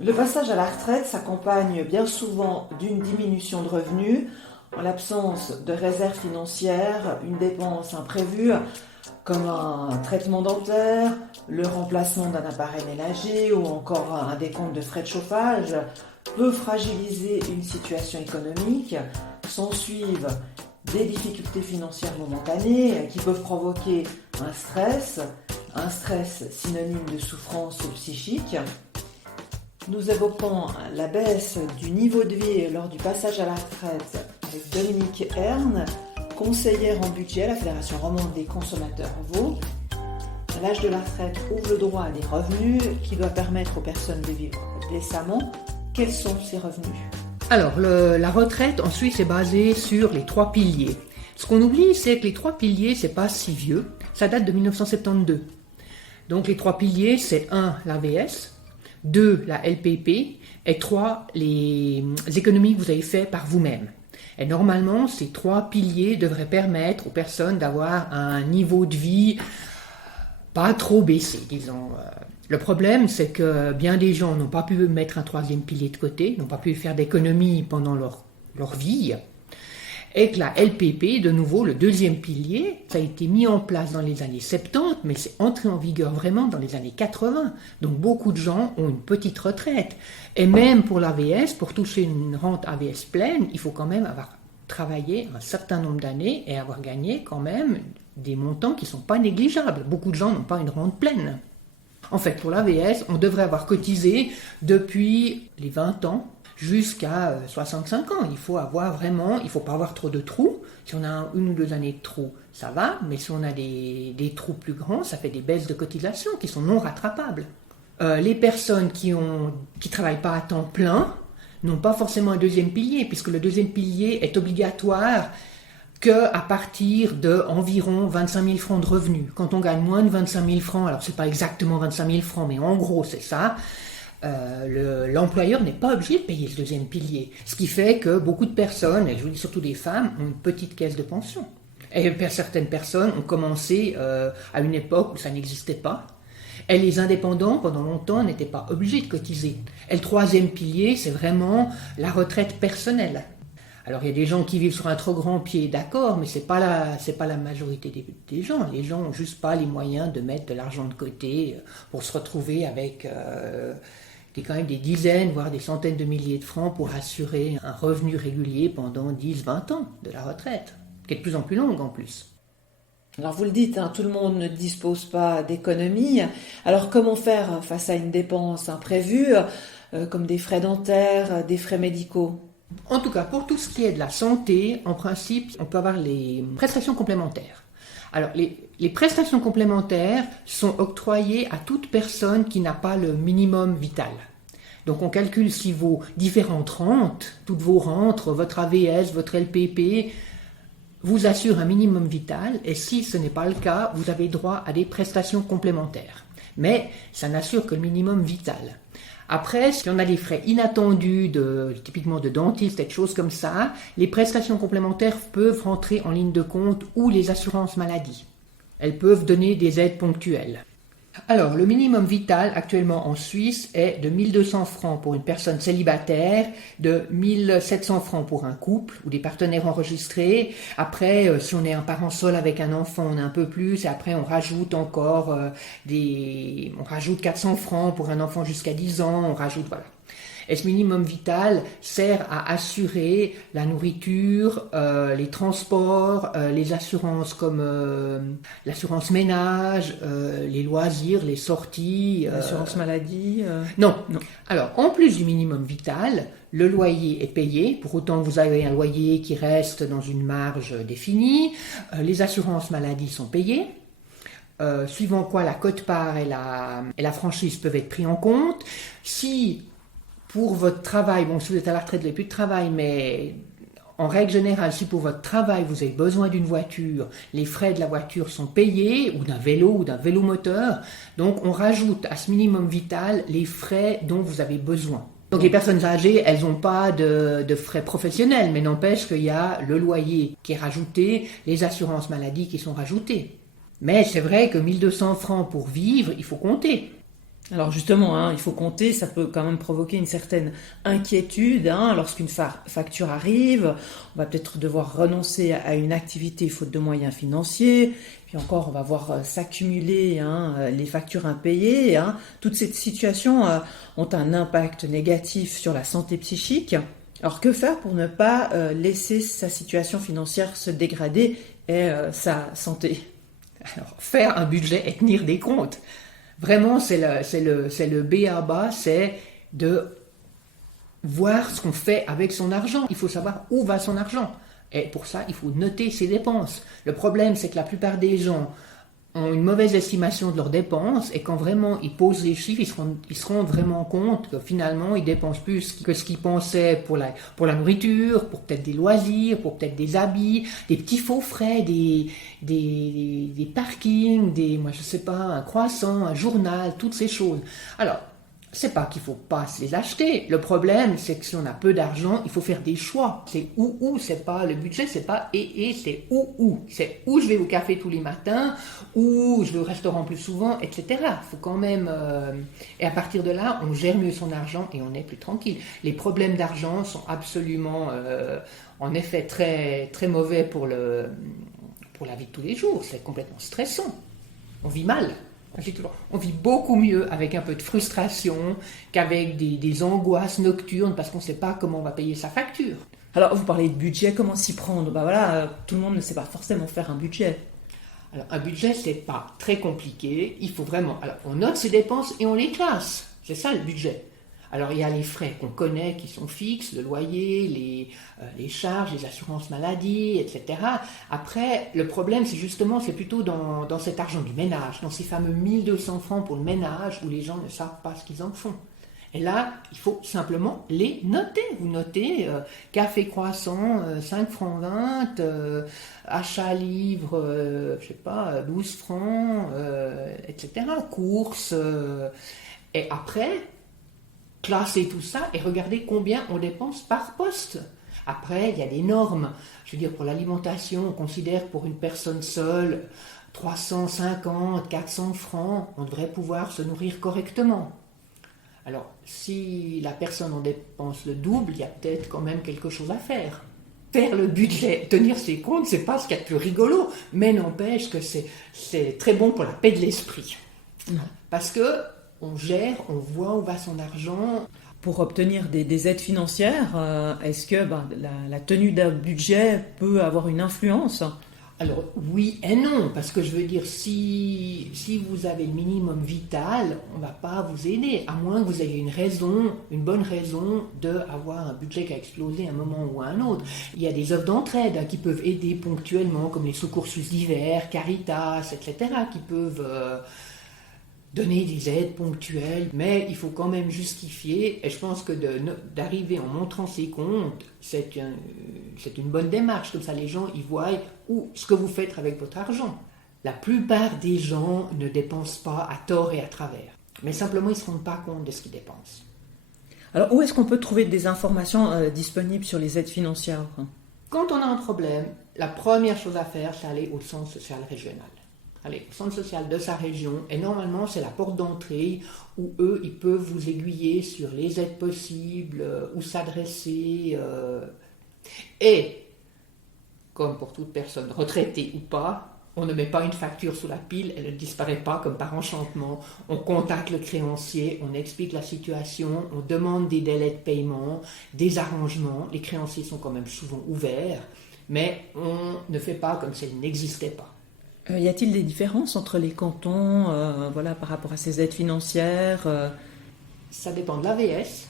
Le passage à la retraite s'accompagne bien souvent d'une diminution de revenus, en l'absence de réserves financières, une dépense imprévue comme un traitement dentaire, le remplacement d'un appareil ménager ou encore un décompte de frais de chauffage peut fragiliser une situation économique. S'ensuivent des difficultés financières momentanées qui peuvent provoquer un stress synonyme de souffrance psychique. Nous évoquons la baisse du niveau de vie lors du passage à la retraite avec Dominique Hern, conseillère en budget à la Fédération romande des consommateurs Vaud. L'âge de la retraite ouvre le droit à des revenus qui doivent permettre aux personnes de vivre décemment. Quels sont ces revenus ? Alors, la retraite en Suisse est basée sur les 3 piliers. Ce qu'on oublie, c'est que les 3 piliers, c'est pas si vieux. Ça date de 1972. Donc, les 3 piliers, c'est 1, l'AVS, 2, la LPP, et 3, les économies que vous avez faites par vous-même. Et normalement, ces 3 piliers devraient permettre aux personnes d'avoir un niveau de vie pas trop baissé, disons. Le problème, c'est que bien des gens n'ont pas pu mettre un 3e pilier de côté, n'ont pas pu faire d'économies pendant leur vie, et que la LPP, de nouveau, le 2e pilier, ça a été mis en place dans les années 70, mais c'est entré en vigueur vraiment dans les années 80. Donc beaucoup de gens ont une petite retraite. Et même pour l'AVS, pour toucher une rente AVS pleine, il faut quand même avoir travaillé un certain nombre d'années et avoir gagné quand même des montants qui ne sont pas négligeables. Beaucoup de gens n'ont pas une rente pleine. En fait, pour l'AVS, on devrait avoir cotisé depuis les 20 ans jusqu'à 65 ans. Il faut pas avoir trop de trous. Si on a 1 ou 2 années de trous, ça va, mais si on a des trous plus grands, ça fait des baisses de cotisation qui sont non rattrapables. Les personnes qui travaillent pas à temps plein n'ont pas forcément un 2e pilier, puisque le 2e pilier est obligatoire qu'à partir d'environ 25 000 francs de revenus. Quand on gagne moins de 25 000 francs, alors c'est pas exactement 25 000 francs, mais en gros c'est ça, l'employeur n'est pas obligé de payer le 2e pilier. Ce qui fait que beaucoup de personnes, et je vous dis surtout des femmes, ont une petite caisse de pension. Et certaines personnes ont commencé à une époque où ça n'existait pas. Et les indépendants, pendant longtemps, n'étaient pas obligés de cotiser. Et le 3e pilier, c'est vraiment la retraite personnelle. Alors il y a des gens qui vivent sur un trop grand pied, d'accord, mais c'est pas la majorité des gens. Les gens n'ont juste pas les moyens de mettre de l'argent de côté pour se retrouver avec quand même des dizaines, voire des centaines de milliers de francs pour assurer un revenu régulier pendant 10-20 ans de la retraite, qui est de plus en plus longue en plus. Alors vous le dites, tout le monde ne dispose pas d'économie. Alors comment faire face à une dépense imprévue, comme des frais dentaires, des frais médicaux ? En tout cas, pour tout ce qui est de la santé, en principe, on peut avoir les prestations complémentaires. Alors, les prestations complémentaires sont octroyées à toute personne qui n'a pas le minimum vital. Donc, on calcule si vos différentes rentes, toutes vos rentes, votre AVS, votre LPP, vous assurent un minimum vital, et si ce n'est pas le cas, vous avez droit à des prestations complémentaires. Mais ça n'assure que le minimum vital. Après, si on a des frais inattendus, typiquement de dentiste, des choses comme ça, les prestations complémentaires peuvent rentrer en ligne de compte ou les assurances maladie. Elles peuvent donner des aides ponctuelles. Alors, le minimum vital actuellement en Suisse est de 1 200 francs pour une personne célibataire, de 1 700 francs pour un couple ou des partenaires enregistrés. Après, si on est un parent seul avec un enfant, on a un peu plus. Et après, on rajoute encore on rajoute 400 francs pour un enfant jusqu'à 10 ans. On rajoute, voilà. Et ce minimum vital sert à assurer la nourriture, les transports, les assurances comme l'assurance ménage, les loisirs, les sorties. L'assurance maladie Non. Alors, en plus du minimum vital, le loyer est payé, pour autant que vous avez un loyer qui reste dans une marge définie. Les assurances maladie sont payées. Suivant quoi la quote-part et la franchise peuvent être pris en compte. Si pour votre travail, si vous êtes à la retraite, vous n'avez plus de travail, mais en règle générale, si pour votre travail, vous avez besoin d'une voiture, les frais de la voiture sont payés, ou d'un vélo-moteur, donc on rajoute à ce minimum vital les frais dont vous avez besoin. Donc les personnes âgées, elles n'ont pas de frais professionnels, mais n'empêche qu'il y a le loyer qui est rajouté, les assurances maladie qui sont rajoutées. Mais c'est vrai que 1 200 francs pour vivre, il faut compter. Alors justement, hein, il faut compter, ça peut quand même provoquer une certaine inquiétude, hein, lorsqu'une facture arrive. On va peut-être devoir renoncer à une activité faute de moyens financiers. Puis encore, on va voir s'accumuler, hein, les factures impayées, hein. Toutes ces situations ont un impact négatif sur la santé psychique. Alors que faire pour ne pas laisser sa situation financière se dégrader et sa santé? Alors, faire un budget et tenir des comptes. Vraiment, c'est le B à bas, c'est de voir ce qu'on fait avec son argent. Il faut savoir où va son argent. Et pour ça, il faut noter ses dépenses. Le problème, c'est que la plupart des gens ont une mauvaise estimation de leurs dépenses et quand vraiment ils posent les chiffres, ils se rendent vraiment compte que finalement, ils dépensent plus que ce qu'ils pensaient pour la nourriture, pour peut-être des loisirs, pour peut-être des habits, des petits faux frais, des parkings, moi je sais pas, un croissant, un journal, toutes ces choses. Alors, c'est pas qu'il faut pas se les acheter. Le problème, c'est que si on a peu d'argent, il faut faire des choix. C'est où, c'est pas le budget, c'est pas c'est où. C'est où je vais au café tous les matins, où je vais au restaurant plus souvent, etc. Il faut quand même. Et à partir de là, on gère mieux son argent et on est plus tranquille. Les problèmes d'argent sont absolument, en effet, très très mauvais pour la vie de tous les jours. C'est complètement stressant. On vit mal. On vit beaucoup mieux avec un peu de frustration qu'avec des angoisses nocturnes parce qu'on ne sait pas comment on va payer sa facture. Alors, vous parlez de budget, comment s'y prendre? Bah voilà, tout le monde ne sait pas forcément faire un budget. Alors, un budget, c'est pas très compliqué. Il faut vraiment. Alors, on note ses dépenses et on les classe. C'est ça le budget. Alors, il y a les frais qu'on connaît qui sont fixes, le loyer, les charges, les assurances maladie, etc. Après, le problème, c'est plutôt dans cet argent du ménage, dans ces fameux 1200 francs pour le ménage où les gens ne savent pas ce qu'ils en font. Et là, il faut simplement les noter. Vous notez café croissant, 5 francs 20, achat livre, je sais pas, 12 francs, etc. Courses. Et après, classer tout ça et regarder combien on dépense par poste. Après, il y a des normes. Je veux dire, pour l'alimentation, on considère pour une personne seule 350, 400 francs, on devrait pouvoir se nourrir correctement. Alors, si la personne en dépense le double, il y a peut-être quand même quelque chose à faire. Faire le budget, tenir ses comptes, c'est pas ce qu'il y a de plus rigolo, mais n'empêche que c'est très bon pour la paix de l'esprit. Parce que on gère, on voit où va son argent. Pour obtenir des aides financières, est-ce que la tenue d'un budget peut avoir une influence? Alors oui et non, parce que je veux dire, si vous avez le minimum vital, on ne va pas vous aider, à moins que vous ayez une bonne raison d'avoir un budget qui a explosé à un moment ou à un autre. Il y a des offres d'entraide qui peuvent aider ponctuellement, comme les secours d'hiver, Caritas, etc., qui peuvent donner des aides ponctuelles, mais il faut quand même justifier, et je pense que d'arriver en montrant ses comptes, c'est une bonne démarche, comme ça les gens ils voient ce que vous faites avec votre argent. La plupart des gens ne dépensent pas à tort et à travers, mais simplement ils ne se rendent pas compte de ce qu'ils dépensent. Alors où est-ce qu'on peut trouver des informations disponibles sur les aides financières? Quand on a un problème, la première chose à faire, c'est aller au centre social régional. Allez, au centre social de sa région, et normalement c'est la porte d'entrée où eux, ils peuvent vous aiguiller sur les aides possibles, où s'adresser. Et, comme pour toute personne retraitée ou pas, on ne met pas une facture sous la pile, elle ne disparaît pas comme par enchantement. On contacte le créancier, on explique la situation, on demande des délais de paiement, des arrangements. Les créanciers sont quand même souvent ouverts, mais on ne fait pas comme si elles n'existaient pas. Y a-t-il des différences entre les cantons par rapport à ces aides financières Ça dépend de l'AVS.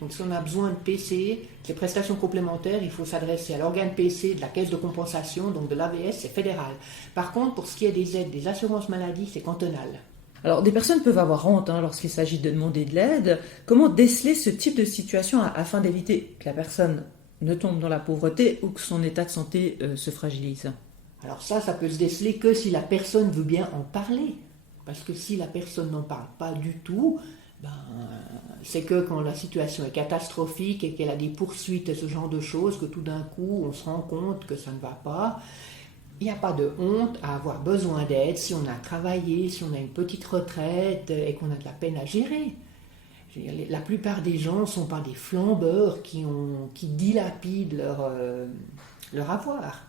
Donc si on a besoin de PC, les prestations complémentaires, il faut s'adresser à l'organe PC de la caisse de compensation, donc de l'AVS, c'est fédéral. Par contre, pour ce qui est des aides des assurances maladie, c'est cantonal. Alors, des personnes peuvent avoir honte lorsqu'il s'agit de demander de l'aide. Comment déceler ce type de situation afin d'éviter que la personne ne tombe dans la pauvreté ou que son état de santé se fragilise? Alors ça peut se déceler que si la personne veut bien en parler. Parce que si la personne n'en parle pas du tout, c'est que quand la situation est catastrophique et qu'elle a des poursuites et ce genre de choses, que tout d'un coup on se rend compte que ça ne va pas. Il n'y a pas de honte à avoir besoin d'aide si on a travaillé, si on a une petite retraite et qu'on a de la peine à gérer. Je veux dire, la plupart des gens ne sont pas des flambeurs qui dilapident leur avoir.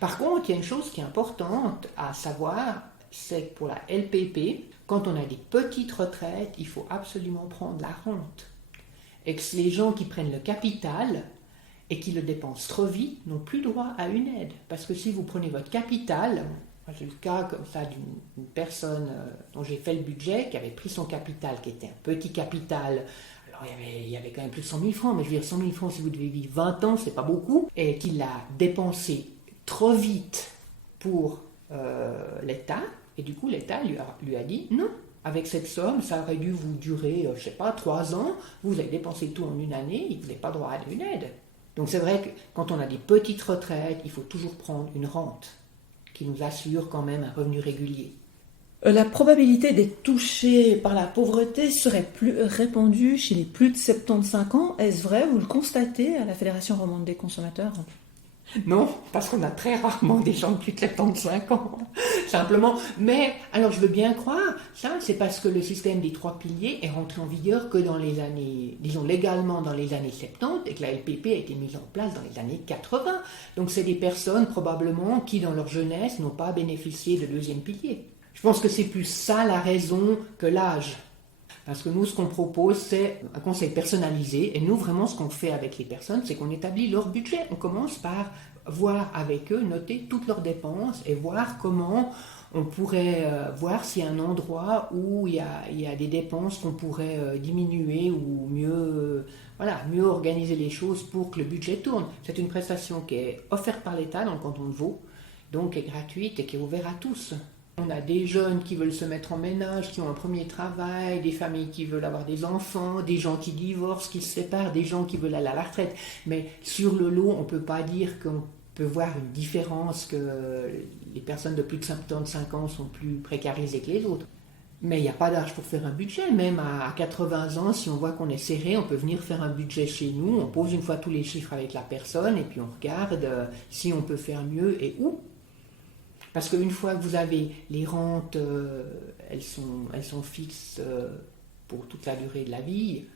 Par contre, il y a une chose qui est importante à savoir, c'est que pour la LPP, quand on a des petites retraites, il faut absolument prendre la rente. Et que les gens qui prennent le capital et qui le dépensent trop vite n'ont plus droit à une aide. Parce que si vous prenez votre capital, moi j'ai le cas comme ça d'une personne dont j'ai fait le budget, qui avait pris son capital, qui était un petit capital. Alors il y avait quand même plus de 100 000 francs, mais je veux dire 100 000 francs si vous devez vivre 20 ans, c'est pas beaucoup. Et qu'il a dépensé trop vite pour l'État, et du coup l'État lui a dit non. Avec cette somme, ça aurait dû vous durer, 3 ans, vous avez dépensé tout en une année, vous n'avez pas droit à une aide. Donc c'est vrai que quand on a des petites retraites, il faut toujours prendre une rente qui nous assure quand même un revenu régulier. La probabilité d'être touché par la pauvreté serait plus répandue chez les plus de 75 ans. Est-ce vrai? Vous le constatez à la Fédération romande des consommateurs? Non, parce qu'on a très rarement des gens de plus de 75 ans, simplement. Mais, alors je veux bien croire, ça c'est parce que le système des 3 piliers est rentré en vigueur que dans les années, disons légalement dans les années 70, et que la LPP a été mise en place dans les années 80. Donc c'est des personnes probablement qui dans leur jeunesse n'ont pas bénéficié de deuxième pilier. Je pense que c'est plus ça la raison que l'âge. Parce que nous, ce qu'on propose, c'est un conseil personnalisé. Et nous, vraiment, ce qu'on fait avec les personnes, c'est qu'on établit leur budget. On commence par voir avec eux, noter toutes leurs dépenses et voir comment on pourrait voir s'il y a un endroit où il y a des dépenses qu'on pourrait diminuer ou mieux organiser les choses pour que le budget tourne. C'est une prestation qui est offerte par l'État dans le canton de Vaud, donc qui est gratuite et qui est ouverte à tous. On a des jeunes qui veulent se mettre en ménage, qui ont un premier travail, des familles qui veulent avoir des enfants, des gens qui divorcent, qui se séparent, des gens qui veulent aller à la retraite. Mais sur le lot, on ne peut pas dire qu'on peut voir une différence, que les personnes de plus de 75 ans sont plus précarisées que les autres. Mais il n'y a pas d'âge pour faire un budget. Même à 80 ans, si on voit qu'on est serré, on peut venir faire un budget chez nous. On pose une fois tous les chiffres avec la personne et puis on regarde si on peut faire mieux et où. Parce qu'une fois que vous avez les rentes, elles sont fixes pour toute la durée de la vie.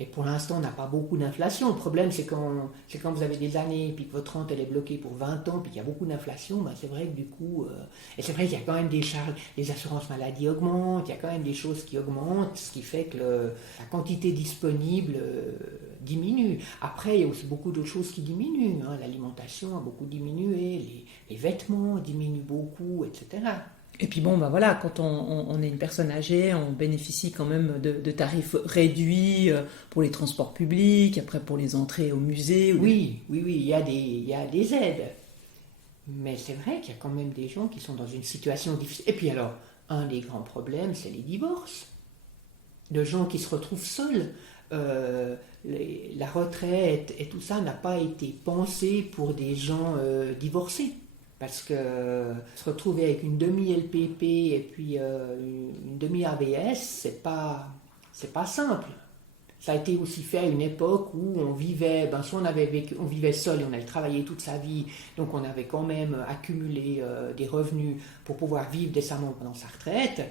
Et pour l'instant, on n'a pas beaucoup d'inflation. Le problème, c'est quand vous avez des années, puis que votre rente elle est bloquée pour 20 ans, puis qu'il y a beaucoup d'inflation, c'est vrai que du coup... et c'est vrai qu'il y a quand même des charges, les assurances maladie augmentent, il y a quand même des choses qui augmentent, ce qui fait que la quantité disponible diminue. Après, il y a aussi beaucoup d'autres choses qui diminuent. L'alimentation a beaucoup diminué, les vêtements diminuent beaucoup, etc. Et puis quand on est une personne âgée, on bénéficie quand même de tarifs réduits pour les transports publics, après pour les entrées au musée. Oui, il y a des aides. Mais c'est vrai qu'il y a quand même des gens qui sont dans une situation difficile. Et puis alors, un des grands problèmes, c'est les divorces. De gens qui se retrouvent seuls. La retraite et tout ça n'a pas été pensé pour des gens divorcés. Parce que se retrouver avec une demi-LPP et puis une demi-AVS, c'est pas simple. Ça a été aussi fait à une époque où on vivait, soit on vivait seul et on avait travaillé toute sa vie, donc on avait quand même accumulé des revenus pour pouvoir vivre décemment pendant sa retraite.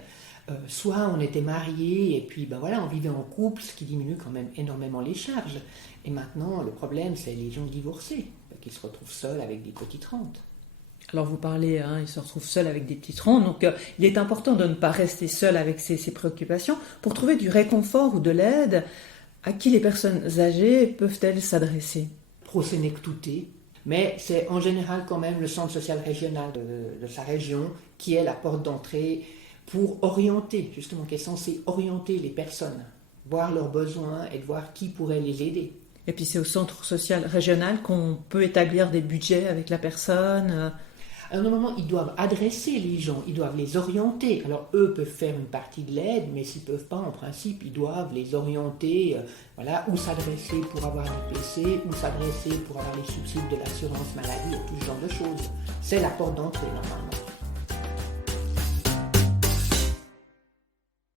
Soit on était mariés et puis on vivait en couple, ce qui diminue quand même énormément les charges. Et maintenant, le problème, c'est les gens divorcés, qui se retrouvent seuls avec des petites rentes. Alors vous parlez, ils se retrouvent seuls avec des petites rentes, donc il est important de ne pas rester seul avec ses préoccupations. Pour trouver du réconfort ou de l'aide, à qui les personnes âgées peuvent-elles s'adresser? Pro Sénectouté, mais c'est en général quand même le centre social régional de sa région qui est la porte d'entrée pour orienter, justement, qui est censé orienter les personnes, voir leurs besoins et de voir qui pourrait les aider. Et puis c'est au centre social régional qu'on peut établir des budgets avec la personne. Alors normalement, ils doivent adresser les gens, ils doivent les orienter. Alors eux peuvent faire une partie de l'aide, mais s'ils ne peuvent pas, en principe, ils doivent les orienter, où s'adresser pour avoir du PC, où s'adresser pour avoir les subsides de l'assurance maladie et tout ce genre de choses. C'est la porte d'entrée normalement.